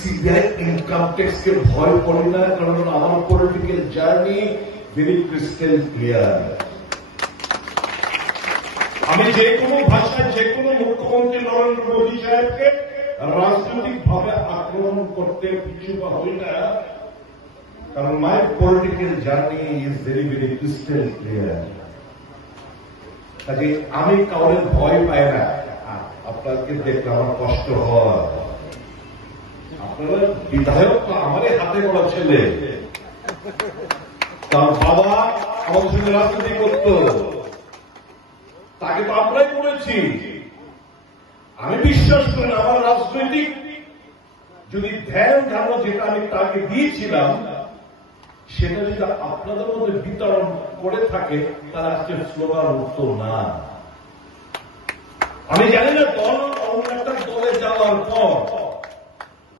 CBI income ট্যাক্সকে ভয় করি না, কারণ আমার political journey very crystal clear. আমি যে কোনো ভাষায় যে কোনো মুখ্যমন্ত্রী নরেন্দ্র মোদী সাহেবকে রাজনৈতিক ভাবে আক্রমণ করতে পিছুপা হই না, কারণ মাই political journey is very very crystal clear. কাজে আমি কাউরে ভয় পাই না। আপনাকে দেখলে আমার কষ্ট হয়। আপনারা বিধায়ক তো আমারই হাতে গড়া ছেলে, তার বাবা আমাদের সঙ্গে রাজনীতি করত, তাকে তো আমরাই করেছি। আমি বিশ্বাস করি আমার রাজনৈতিক যদি ধ্যান ধারণা যেটা আমি তাকে দিয়েছিলাম সেটা যদি আপনাদের মধ্যে বিতরণ করে থাকে তাহলে আজকে স্লোগান উঠতো না। আমি জানি না দল অন্য একটা দলে যাওয়ার পর